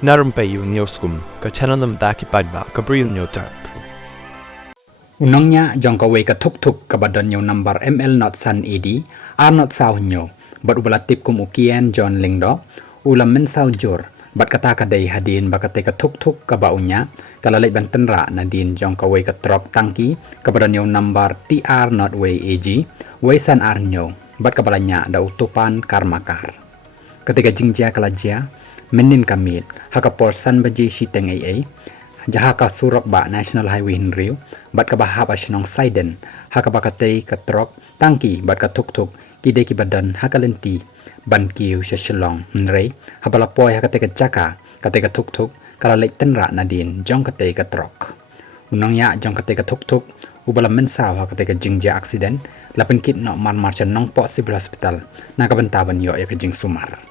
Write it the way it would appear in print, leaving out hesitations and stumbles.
Narum payu nioskum, ka chananam daki padba, ka bril nyo tarp. Unongnya jongkawai ka tuk ka badan nyo number ML not san edi, R not sao nyo, bat ubalatip kum ukian John Lingdo, ulam men sao jor, bat kata kadai hadin bakate ka tuk ka baunya, kalalay bantenra na din jongkawai ka trok tangki, ka badan nyo number TR not way AG, way san R nyo, bat kabalanya da utupan karmakar. Ketika jingja kalajia, menin kamit, hakapor san baji siteng AA, jaha ka surok ba National Highway Hinriu, bat ka bahap asyonong Saiden, hakabakatay ka trok, tangki, bat ka tuk kide ki badan hakalenti, ban kiw sa Shillong, Nrei, habalapoy hakatay ka jaka, katay ka tuk kalalay tenra na din, jong katay ka trok. Unang ya jong katay ka tuk ubalam mensaw hakatay ka jingja accident, lapan kit no man marcha nong po civil hospital, nakabantaban yo ya ka jing sumar.